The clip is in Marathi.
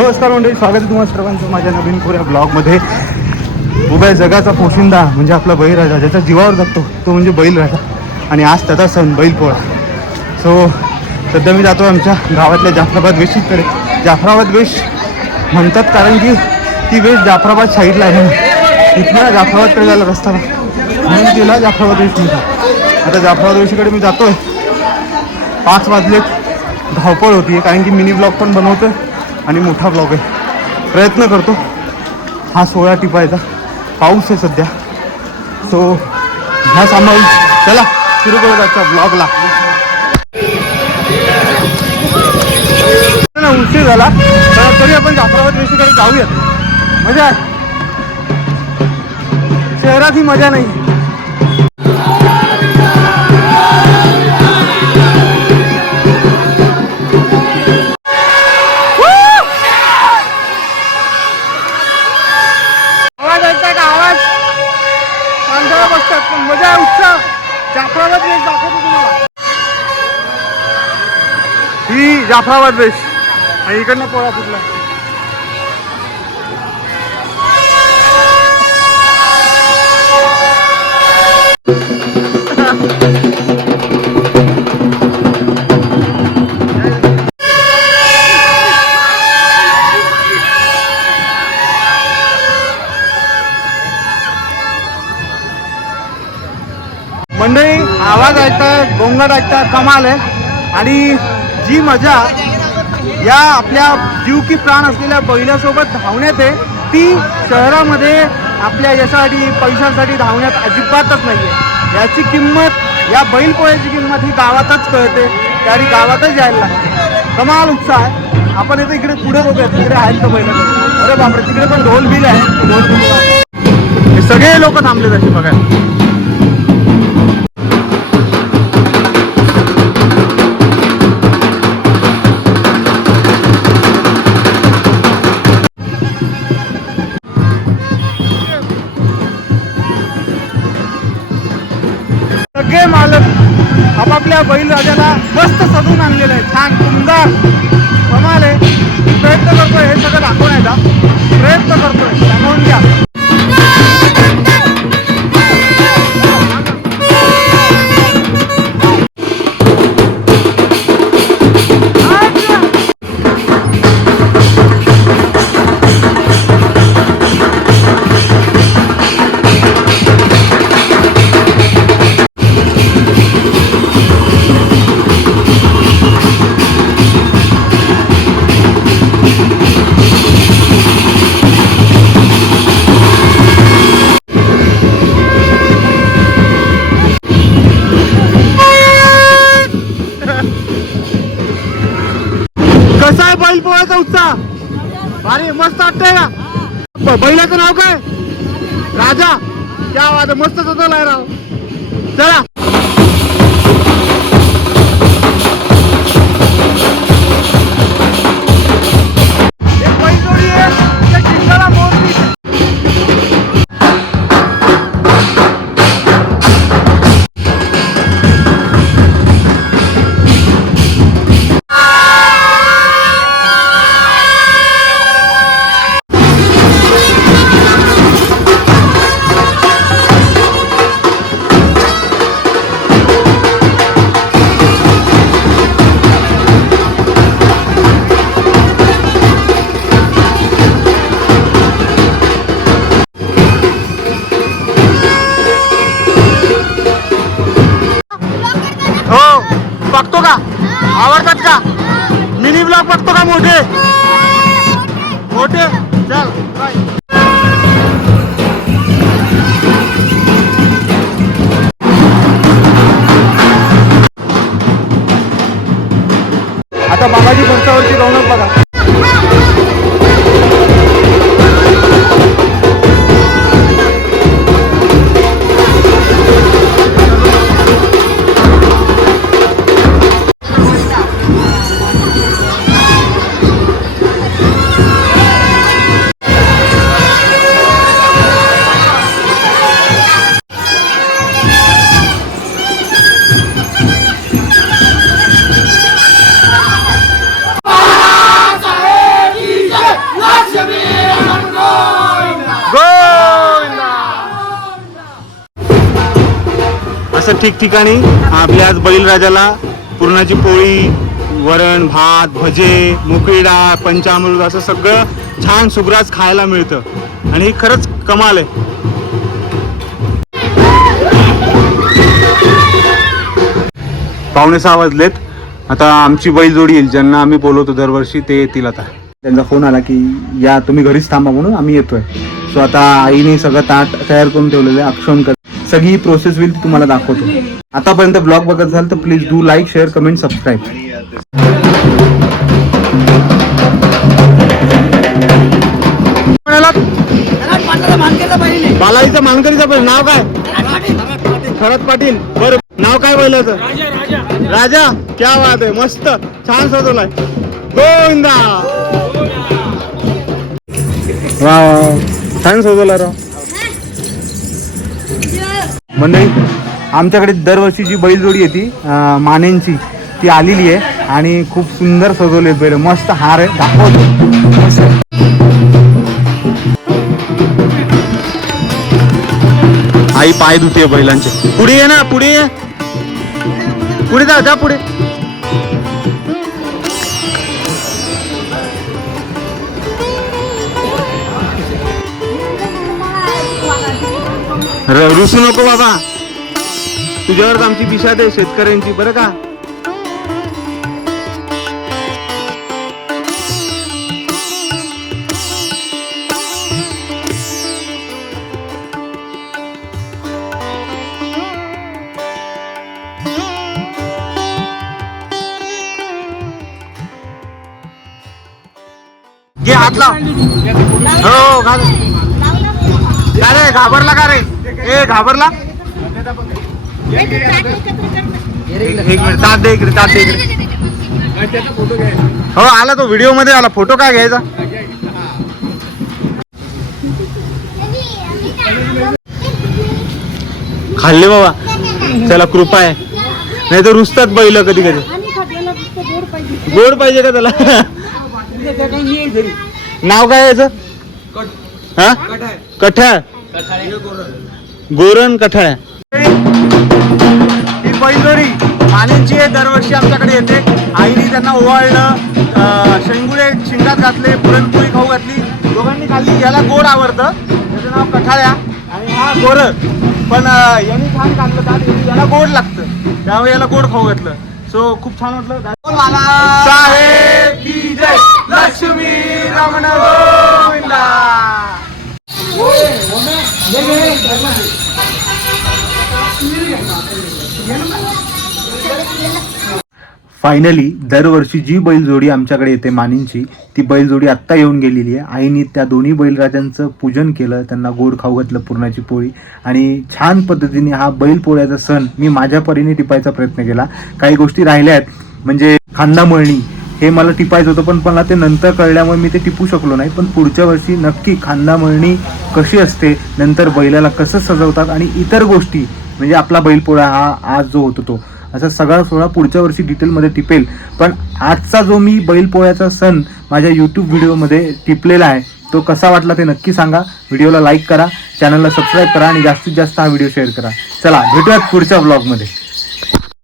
नमस्कार मंडळी स्वागत आहे तुम्हाला सर्वांचं माझ्या नवीन कोऱ्या ब्लॉगमध्ये. उभ्या जगाचा पोशिंदा म्हणजे आपला बैलराजा ज्याच्या जीवावर जगतो तो म्हणजे बैलराजा आणि आज त्याचा सण बैलपोळा सो सध्या मी जातो आमच्या गावातल्या जाफराबाद वेशीकडे. जाफराबाद वेश म्हणतात कारण की ती वेश जाफराबाद साईडला आहे. म्हणून इथनं जाफराबादकडे जायला रस्ता म्हणून तिला जाफराबाद वेश म्हणतात. आता जाफराबाद वेशीकडे मी जातोय. पाच वाजले धावपळ होती कारण की मिनी ब्लॉग पण बनवतोय. आणि मोठा ब्लॉग आहे. प्रयत्न करतो. हा सोळा टिपायचा. पाऊस आहे सध्या. सो ह्या सांभाळून चला सुरू करू आजच्या ब्लॉगला ना उशीर झाला. तर तरी आपण जाफराबाद वेशीकडे जाऊयात. मजा आहे. शहरात ही मजा नाही माणसाला बसतात पण मजा आहे उत्साह. जाफराबाद वेश दाखवतो तुम्हाला. ही जाफराबाद वेश आणि इकडनं पोळा फुटला. Thank you. आवाज ऐकतात गोंगाट कमाल आहे. आणि जी मजा या आपल्या जीव की प्राण असलेल्या बैलासोबत धावण्यात आहे ती शहरामध्ये आपल्या यशासाठी पैशांसाठी धावण्यात अजिबातच नाही आहे याची किंमत या बैल पोळ्याची किंमत ही गावातच कळते. त्यावेळी गावातच यायला लागते. कमाल उत्साह आहे. आपण येतो इकडे पुढे बघूया. तिकडे आहेत का बैल? अरे बापरे तिकडे पण ढोल बिल आहे. ढोल बिल हे सगळे लोक थांबले तसे बघायला आपल्या बैलराजाला मस्त सजवून आणलेलं आहे. छान सुंदर कमाल आहे. प्रयत्न करतोय हे सगळं दाखवण्याचा. प्रयत्न करतोय. सांगून घ्या. बैल पोळ्याचा उत्साह भारी मस्त वाटतंय का? बैलाचं नाव काय? राजा. त्या वाद मस्त सजवलाय राव. चला. बघतो का? आवडतात का? मिनी ब्लॉग बघतो का मोठे? मोठे? चल बाय. आता बाबाजी पंचावरची रौनक बघा. ठिकठिकाणी. आपल्या आज बळीराजाला पुरणाची पोळी वरण भात भजे मोकळी डाळ पंचामृत असं सगळं छान सुग्रास खायला मिळतं. आणि ही खरंच कमाल आहे. पावणे सहा वाजलेत. आता आमची बैलजोडी येईल. ज्यांना आम्ही बोलवतो दरवर्षी ते येतील आता. त्यांचा फोन आला की या तुम्ही घरीच थांबा म्हणून आम्ही येतोय. सो आता आईने सगळं ताट तयार करून ठेवलेलं आहे अक्षण कर सगळी प्रोसेस होईल ती तुम्हाला दाखवतो. आतापर्यंत ब्लॉग बघत असाल तर please do like share comment subscribe बालाजीचा मानकरीचा पण नाव काय? शरद पाटील. बर नाव काय बैलाचं? राजा. क्या बात आहे मस्त. छान सजवलाय. गोविंदा. वा. छान सजवला राव. मंडळी आमच्याकडे दरवर्षी जी बैलजोडी येते मानेंची ती आलेली आहे आणि खूप सुंदर सजवले बैल मस्त हार आहे. दाखवतो. मस्त. आई पाय धुते बैलांचे. पुढे ये ना पुढे ये. पुढे जा जा पुढे. रुसू नको बाबा. तुझ्यावरच आमची दिशा दे शेतकऱ्यांची बरं का? घे हात लाव. हो घाल. का रे घाबरला का रे? ए घाबरला? एक मिनिट ताट दे इकडे दे इकडे. हो आला तो व्हिडिओमध्ये आला. फोटो काय घ्यायचा? खाल्ले बाबा. चला कृपा आहे. नाही तर रुसतात बैल कधी कधी. गोड पाहिजे का त्याला? नाव काय याचं? हा? कठाळ गोरण कठाळ ही मानेंची आहे दरवर्षी आमच्याकडे येते. आईने त्यांना ओवाळलं शेंगुळे शिंगात घातले पुरणपोळी खाऊ घातली. दोघांनी खाल्ली याला गोड आवडतं. त्याचं नाव कठाळ्या आणि हा गोर पण यांनी छान काढलं का याला गोड लागतं. त्यामुळे याला गोड खाऊ घातलं. सो खूप छान वाटलं. साहेब की जय. लक्ष्मी रमण गोविंदा. फायनली दरवर्षी जी बैलजोडी आमच्याकडे येते मानींची ती बैलजोडी आत्ता येऊन गेलेली आहे. आईने त्या दोन्ही बैलराजांचं पूजन केलं त्यांना गोड खाऊ घातलं पुरणाची पोळी. आणि छान पद्धतीने हा बैलपोळ्याचा सण मी माझ्या परीने टिपायचा प्रयत्न केला. काही गोष्टी राहिल्या आहेत म्हणजे खांदा मळणी हे मला टिपायचं होतं पण मला ते नंतर कळल्यामुळे मी ते टिपू शकलो नाही. पण पुढच्या वर्षी नक्की खांदा मळणी कशी असते नंतर बैलाला कसं सजवतात आणि इतर गोष्टी म्हणजे आपला बैलपोळा हा आज जो होतो तो. असा सगळा सोहळा पुढच्या वर्षी डिटेलमध्ये टिपेल. पण आजचा जो मी बैलपोळ्याचा सण माझ्या यूट्यूब व्हिडिओमध्ये टिपलेला आहे तो कसा वाटला ते नक्की सांगा. व्हिडिओला लाईक करा चॅनलला सबस्क्राईब करा आणि जास्तीत जास्त हा व्हिडिओ शेअर करा. चला भेटूयात पुढच्या ब्लॉगमध्ये